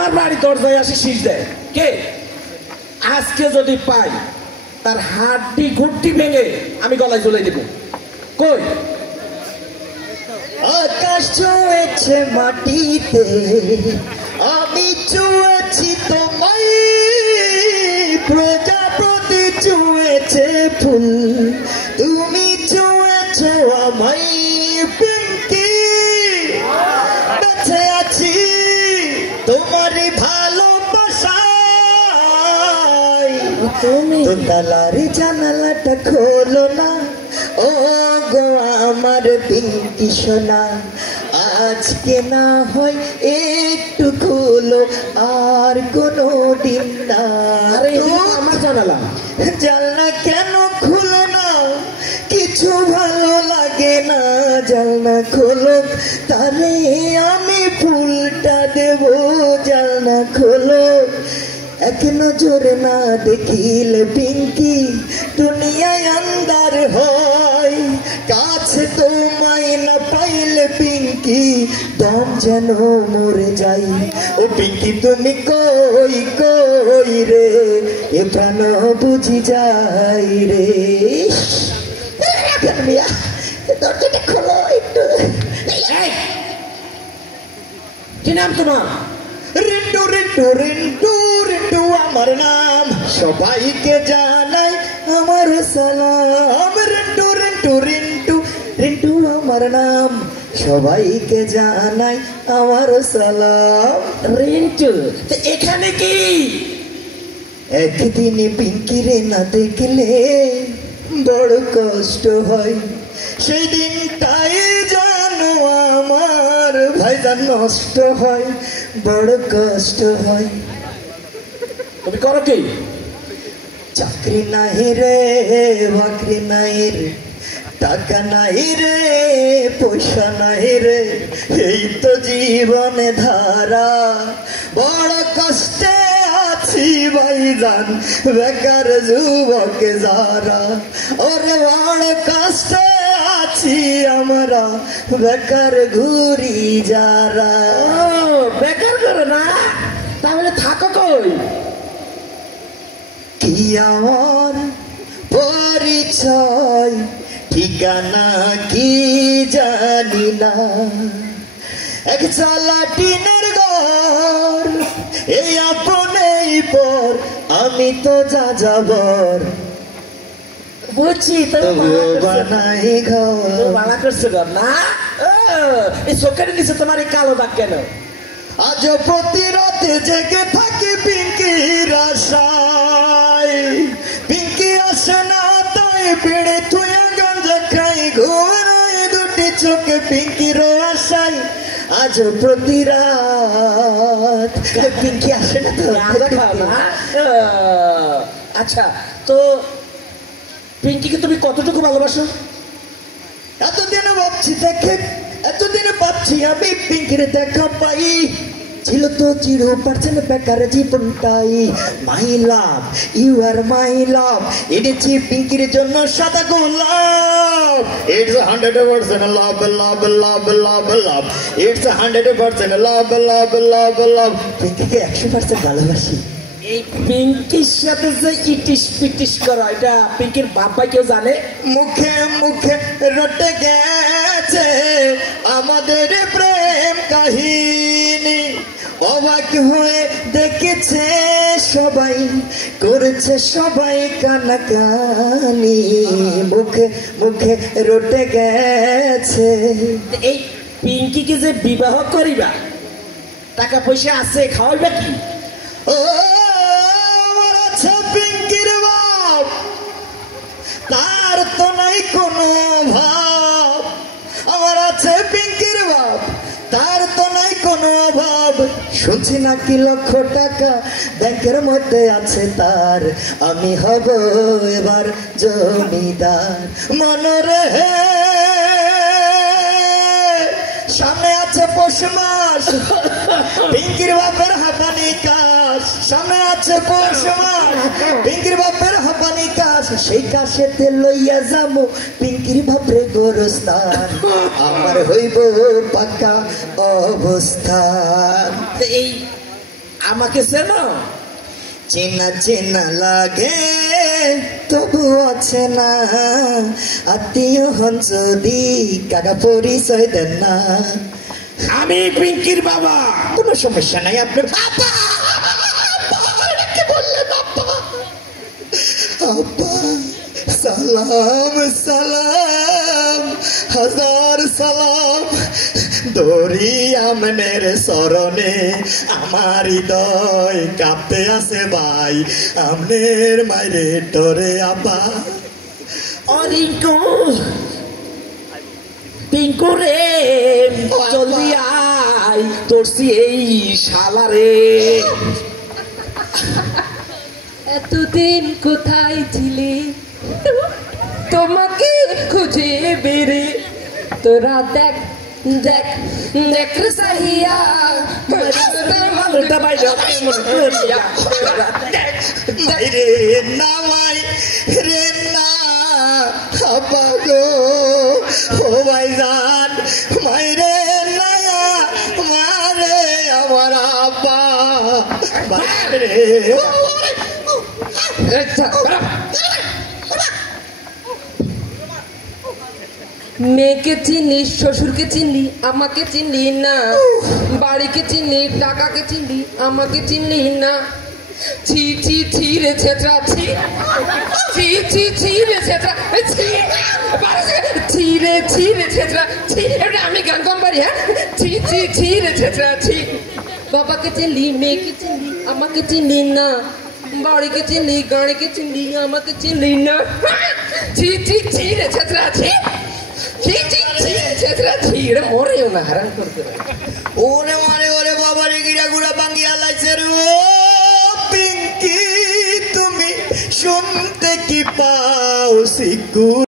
আমার বাড়ি দরজায় আসে শীষ দেয় কে? আজকে যদি পাই তার হাড্ডি ঘুট্টি ভেঙে আমি গলায় ঝুলাই দেব। কই? আকাশ ছুঁয়েছে মাটিতে, আমি ছুঁয়েছি তোমায়, প্রজাপতি ছুঁয়েছে ফুল, তুমি ছুঁয়েছ আমায়। পিঙ্কি বেঁচে আছি তোমারই ভালোবাসায়। দোতলার জানালাটা খোলো না ও গো আমার পিঙ্কি সোনা, আজকে না হয় একটু খোলো আর কোনো দিন না। আমার জানালা জানলা কেন খুলো না, কিছু ভালো লাগে না। জানলা খোলো তাহলে আমি ফুলটা দেব। জানলা খোলো, এক নজরে না দেখিলে পিঙ্কি দুনিয়ায় আন্দার হয়। কাছে তোমায় না পাইলে পিঙ্কি দম যেন মরে যাই। ও পিঙ্কি তুমি কই কই রে, এ প্রাণ বুঝি যাই রে। দরজাটা খোলো একটু। কি নাম তোমার? রিন্টু রিন্টু রিন্টু রিন্টু আমার নাম, সবাইকে জানাই আমার সালাম। রিন্টু রিন্টু রিন্টু রিন্টু আমার নাম, সবাইকে জানাই আমার সালাম। রিন্টু তো এখানে কি? একদিন পিঙ্কিরে না দেখলে বড় কষ্ট হয়, সেই দিনটাই জানো আমার ভাইজান নষ্ট হয়, বড় কষ্ট হয়। তুমি করো কি? চাকরি নাই রে, বাকরি নাই রে, টাকা নাই রে, পয়সা নাই রে, এই তো জীবনে ধারা। বড় কষ্টে আছি ভাইজান, বেকার যুবক যারা। ওরে বড় কষ্টে আছি আমরা, বেকার ঘুরি যারা। বেকার করো না, তাহলে থাকো কই? কি আমার পরিচয় ঠিকানা কি জানি না, এক চালা টিনের ঘর, এই আপনেই পর, আমি তো যা যাবর। বুঝছি তো বানাই ঘর, বানা করছো ঘর না? এই চোখের নিচে তোমার এই কালো দাগ কেন? আজ প্রতি রাতে জেগে থাকি পিঙ্কির আশায়। পিঙ্কি আসে না তাই পেড়ে থুয়ে গাঞ্জা খাই, ঘুরাই দুটি চোখে পিঙ্কির আশায়। আজ প্রতি রাত পিঙ্কি আসে না তো খাও না। আচ্ছা, তো পিঙ্কিকে তুমি কতটুকু ভালোবাসো? এতদিন ভাবছি দেখে, এতদিন ভাবছি আমি পিঙ্কির দেখা পাই, ছিল তো চির পারছেন বেকার জীবনটাই। মাই লাভ, ইউ আর মাই লাভ, এনেছি পিঙ্কির জন্য সাদা গোলাপ। It's 100% love love love love love, it's 100% লাভ লাভ লাভ লাভ। পিঙ্কিকে 100% ভালোবাসি। এই পিঙ্কির সাথে যে ইটিস পিটিস করা, এটা পিঙ্কির বাপ ভাই কেউ জানে? মুখে মুখে রটে গেছে আমাদের প্রেম কাহিনী, অবাক হয়ে দেখেছে সবাই, করেছে সবাই কানাকানি। মুখে মুখে রটে গেছে। এই পিঙ্কিকে যে বিবাহ করিবা, টাকা পয়সা আছে, খাওয়াইবা কি? ও আমার আছে পিঙ্কির বাপ, তার তো নাই কোনো অভাব। আমার আছে পিঙ্কির বাপ, তার তো নাই কোনো অভাব। শুনছি নাকি লক্ষ টাকা ব্যাংকের মধ্যে আছে তার, আমি হব এবার জমিদার। মনরে সামনে আছে পৌষ মাস, পিঙ্কির বাপের হাঁপানি কাজ। সামনে আছে পৌষ মাস, পিঙ্কির বাপের হাঁপানি কাজ। সেই কাশেতে লইয়া যাবো পিঙ্কির বাপরে গোরস্থান, আমার হইব পাকা অবস্থান। এই আমাকে চেনো? চেনা চেনা লাগে তবু আছে না, আত্মীয় হন যদি কাকা পরিচয় দেন না। আমি পিঙ্কির বাবা। কোনো সমস্যা নাই, আপনার বাবা। কি বললেন বাবা? আব্বা সালাম সালাম হাজার সালাম দরি আমনের শরণে, আমার হৃদয় কাঁপতে আছে ভাই আমনের মাইরে ডরে আব্বা। রিঙ্কু, পিঙ্কু রে জলদি আয়, তোরছি এই শালারে। এতদিন কোথায় ছিলে, তোমাকে খুঁজে বেরে, তোরা দেখ দেখ দেখ রে সাহিয়া, মাইরে না মাই রে না আব্বা গো, ও ভাইজান মাইরে না মারে আমার আব্বা মাইরে। মেয়েকে চিনলি, শ্বশুরকে চিনলি, আমাকে চিনলি না, বাড়িকে চিনলি, টাকাকে চিনলি, আমাকে চিনলি না। ছি ছি ছি রে ছেত্রা, ছি ছি ছি ছি রে ছেত্রা, ছি রে ছেত্রা, ছি। এটা আমি গান কম পারি, হ্যাঁ? ছি ছি ছি রে ছেত্রা, ছি। বাবাকে চিনলি, মেয়েকে চিনলি, আমাকে চিনলি না, বাড়িকে চিনলি, গাড়িকে চিনলি, আমাকে চিনলি না। ছি ছি ছি রে ছেত্রা, ছি ছি ছি ছি রে ছেত্রা, ছি। এটা মরেও না, হারান করতে না। ওরে মারে ওরে বাবা রে, গিরা গুড়া ভাঙ্গিয়া লাইছে রে। ও পিঙ্কি তুমি শুনতে কি পাও সিকু?